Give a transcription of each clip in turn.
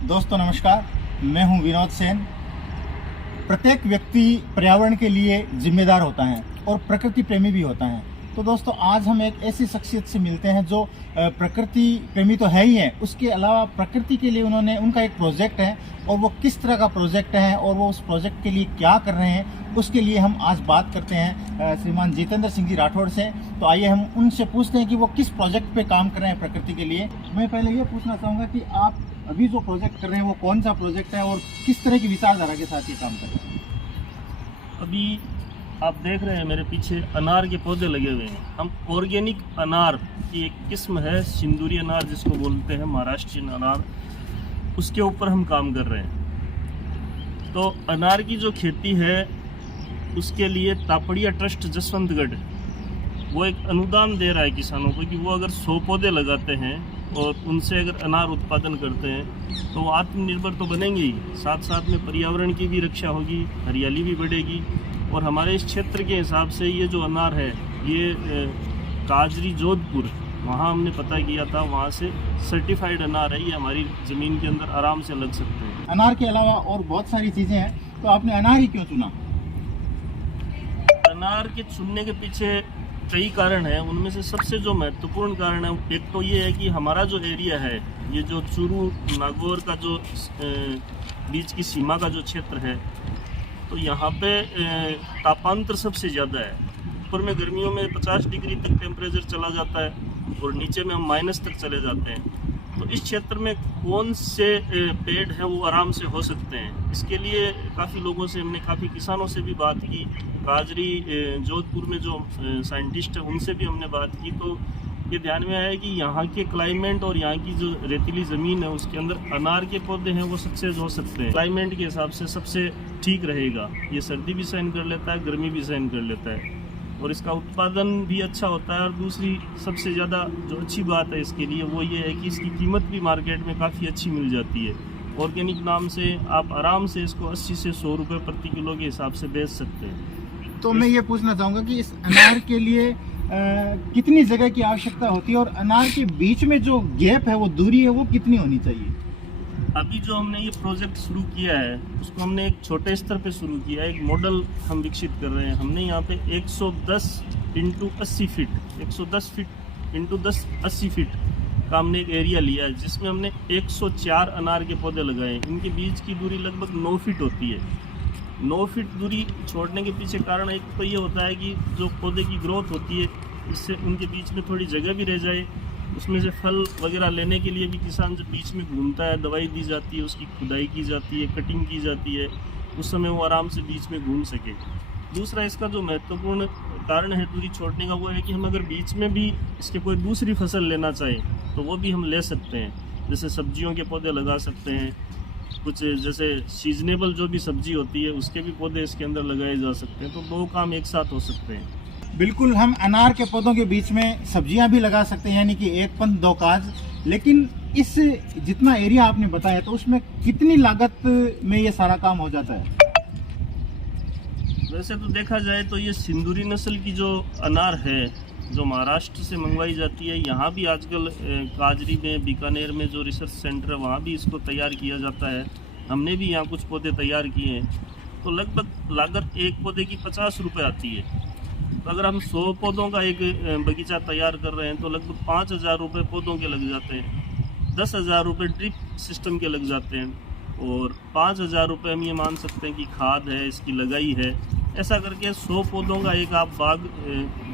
दोस्तों नमस्कार, मैं हूं विनोद सेन। प्रत्येक व्यक्ति पर्यावरण के लिए जिम्मेदार होता है और प्रकृति प्रेमी भी होता है। तो दोस्तों आज हम एक ऐसी शख्सियत से मिलते हैं जो प्रकृति प्रेमी तो है ही है, उसके अलावा प्रकृति के लिए उनका एक प्रोजेक्ट है और वो किस तरह का प्रोजेक्ट है और वो उस प्रोजेक्ट के लिए क्या कर रहे हैं, उसके लिए हम आज बात करते हैं श्रीमान जितेंद्र सिंह जी राठौड़ से। तो आइए हम उनसे पूछते हैं कि वो किस प्रोजेक्ट पे काम कर रहे हैं प्रकृति के लिए। मैं पहले ये पूछना चाहूँगा कि आप अभी जो प्रोजेक्ट कर रहे हैं वो कौन सा प्रोजेक्ट है और किस तरह की विचारधारा के साथ ये काम कर रहे हैं। अभी आप देख रहे हैं मेरे पीछे अनार के पौधे लगे हुए हैं। हम ऑर्गेनिक अनार की एक किस्म है, सिंदूरी अनार जिसको बोलते हैं, महाराष्ट्रीयन अनार, उसके ऊपर हम काम कर रहे हैं। तो अनार की जो खेती है उसके लिए तापड़िया ट्रस्ट जसवंतगढ़ वो एक अनुदान दे रहा है किसानों को कि वो अगर 100 पौधे लगाते हैं और उनसे अगर अनार उत्पादन करते हैं तो वो आत्मनिर्भर तो बनेंगे ही, साथ साथ में पर्यावरण की भी रक्षा होगी, हरियाली भी बढ़ेगी। और हमारे इस क्षेत्र के हिसाब से ये जो अनार है ये काजरी जोधपुर, वहाँ हमने पता किया था, वहाँ से सर्टिफाइड अनार है। ये हमारी ज़मीन के अंदर आराम से लग सकते हैं। अनार के अलावा और बहुत सारी चीज़ें हैं, तो आपने अनार ही क्यों चुना? अनार के चुनने के पीछे कई कारण हैं। उनमें से सबसे जो महत्वपूर्ण कारण है, एक तो ये है कि हमारा जो एरिया है, ये जो चूरू नागौर का जो बीच की सीमा का जो क्षेत्र है, तो यहाँ पे तापांतर सबसे ज़्यादा है। ऊपर में गर्मियों में 50 डिग्री तक टेम्परेचर चला जाता है और नीचे में हम माइनस तक चले जाते हैं। तो इस क्षेत्र में कौन से पेड़ हैं वो आराम से हो सकते हैं, इसके लिए काफ़ी लोगों से हमने, काफ़ी किसानों से भी बात की। काजरी जोधपुर में जो साइंटिस्ट है उनसे भी हमने बात की। तो ये ध्यान में आया कि यहाँ के क्लाइमेट और यहाँ की जो रेतीली ज़मीन है उसके अंदर अनार के पौधे हैं वो सक्सेस हो सकते हैं। क्लाइमेट के हिसाब से सबसे ठीक रहेगा। ये सर्दी भी सहन कर लेता है, गर्मी भी सहन कर लेता है और इसका उत्पादन भी अच्छा होता है। और दूसरी सबसे ज़्यादा जो अच्छी बात है इसके लिए वो ये है कि इसकी कीमत भी मार्केट में काफ़ी अच्छी मिल जाती है। ऑर्गेनिक नाम से आप आराम से इसको 80 से 100 रुपये प्रति किलो के हिसाब से बेच सकते हैं। तो मैं ये पूछना चाहूँगा कि इस अनार के लिए कितनी जगह की आवश्यकता होती है और अनार के बीच में जो गैप है, वो दूरी है, वो कितनी होनी चाहिए? अभी जो हमने ये प्रोजेक्ट शुरू किया है उसको हमने एक छोटे स्तर पे शुरू किया है। एक मॉडल हम विकसित कर रहे हैं। हमने यहाँ पे 110 × 80 फीट, 110 फीट × 10 80 फीट का हमने एक एरिया लिया है, जिसमें हमने 104 अनार के पौधे लगाए हैं। इनके बीच की दूरी लगभग 9 फीट होती है। 9 फीट दूरी छोड़ने के पीछे कारण एक तो ये होता है कि जो पौधे की ग्रोथ होती है, इससे उनके बीच में थोड़ी जगह भी रह जाए। उसमें से फल वगैरह लेने के लिए भी किसान जब बीच में घूमता है, दवाई दी जाती है, उसकी खुदाई की जाती है, कटिंग की जाती है, उस समय वो आराम से बीच में घूम सके। दूसरा इसका जो महत्वपूर्ण कारण है दूरी छोड़ने का, वो है कि हम अगर बीच में भी इसके कोई दूसरी फसल लेना चाहें तो वो भी हम ले सकते हैं। जैसे सब्जियों के पौधे लगा सकते हैं, कुछ जैसे सीजनेबल जो भी सब्जी होती है उसके भी पौधे इसके अंदर लगाए जा सकते हैं। तो 2 काम एक साथ हो सकते हैं। बिल्कुल, हम अनार के पौधों के बीच में सब्जियां भी लगा सकते हैं, यानी कि एक पंथ दो काज। लेकिन इस जितना एरिया आपने बताया, तो उसमें कितनी लागत में ये सारा काम हो जाता है? वैसे तो देखा जाए तो ये सिंदूरी नस्ल की जो अनार है, जो महाराष्ट्र से मंगवाई जाती है, यहाँ भी आजकल काजरी में, बीकानेर में जो रिसर्च सेंटर है वहाँ भी इसको तैयार किया जाता है। हमने भी यहाँ कुछ पौधे तैयार किए हैं। तो लगभग लागत एक पौधे की 50 रुपये आती है। तो अगर हम 100 पौधों का एक बगीचा तैयार कर रहे हैं तो लगभग 5000 रुपये पौधों के लग जाते हैं, 10,000 रुपये ड्रिप सिस्टम के लग जाते हैं और 5000 रुपये हम ये मान सकते हैं कि खाद है, इसकी लगाई है। ऐसा करके 100 पौधों का एक आप बाग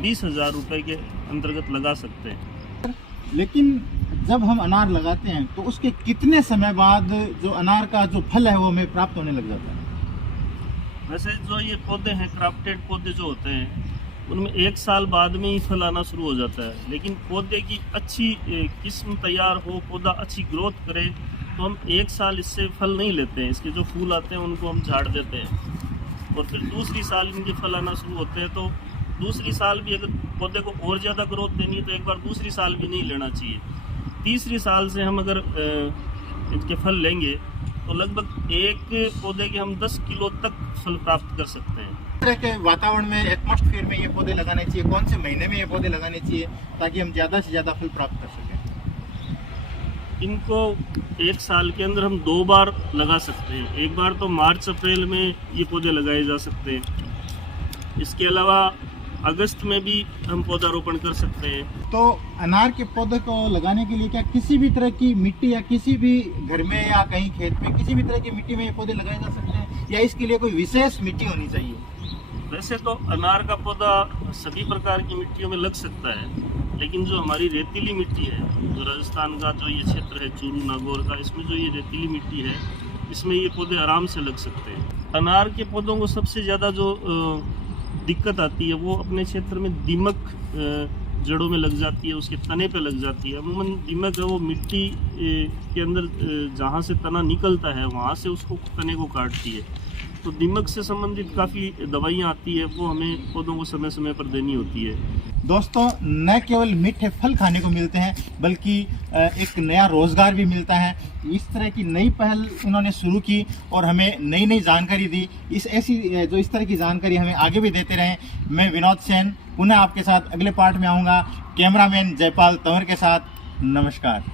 20,000 रुपये के अंतर्गत लगा सकते हैं। लेकिन जब हम अनार लगाते हैं तो उसके कितने समय बाद जो अनार का जो फल है वो हमें प्राप्त होने लग जाता है? वैसे जो ये पौधे हैं, क्राफ्टेड पौधे जो होते हैं, उनमें 1 साल बाद में ही फल आना शुरू हो जाता है। लेकिन पौधे की अच्छी किस्म तैयार हो, पौधा अच्छी ग्रोथ करे, तो हम 1 साल इससे फल नहीं लेते हैं। इसके जो फूल आते हैं उनको हम झाड़ देते हैं और फिर दूसरी साल इनके फल आना शुरू होते हैं। तो दूसरी साल भी अगर पौधे को और ज़्यादा ग्रोथ देनी है तो एक बार दूसरी साल भी नहीं लेना चाहिए। तीसरी साल से हम अगर इनके फल लेंगे तो लगभग एक पौधे के हम 10 किलो तक फल प्राप्त कर सकते हैं। इस तरह के वातावरण में, एटमॉस्फेयर में ये पौधे लगाने चाहिए? कौन से महीने में ये पौधे लगाने चाहिए ताकि हम ज़्यादा से ज़्यादा फल प्राप्त कर सकें? इनको एक साल के अंदर हम 2 बार लगा सकते हैं। एक बार तो मार्च अप्रैल में ये पौधे लगाए जा सकते हैं। इसके अलावा अगस्त में भी हम पौधारोपण कर सकते हैं। तो अनार के पौधे को लगाने के लिए क्या किसी भी तरह की मिट्टी या किसी भी घर में या कहीं खेत में किसी भी तरह की मिट्टी में ये पौधे लगाए जा सकते हैं, या इसके लिए कोई विशेष मिट्टी होनी चाहिए? वैसे तो अनार का पौधा सभी प्रकार की मिट्टियों में लग सकता है, लेकिन जो हमारी रेतीली मिट्टी है, जो राजस्थान का जो ये क्षेत्र है चूरू नागौर का, इसमें जो ये रेतीली मिट्टी है, इसमें ये पौधे आराम से लग सकते हैं। अनार के पौधों को सबसे ज़्यादा जो दिक्कत आती है वो अपने क्षेत्र में दीमक जड़ों में लग जाती है, उसके तने पे लग जाती है। अमूमन दीमक है वो मिट्टी के अंदर जहाँ से तना निकलता है वहाँ से उसको तने को काटती है। तो दीमक से संबंधित काफ़ी दवाइयाँ आती है, वो हमें पौधों को समय समय पर देनी होती है। दोस्तों, न केवल मीठे फल खाने को मिलते हैं बल्कि एक नया रोजगार भी मिलता है। इस तरह की नई पहल उन्होंने शुरू की और हमें नई नई जानकारी दी। इस तरह की जानकारी हमें आगे भी देते रहें। मैं विनोद सेन पुनः आपके साथ अगले पार्ट में आऊँगा कैमरामैन जयपाल तंवर के साथ। नमस्कार।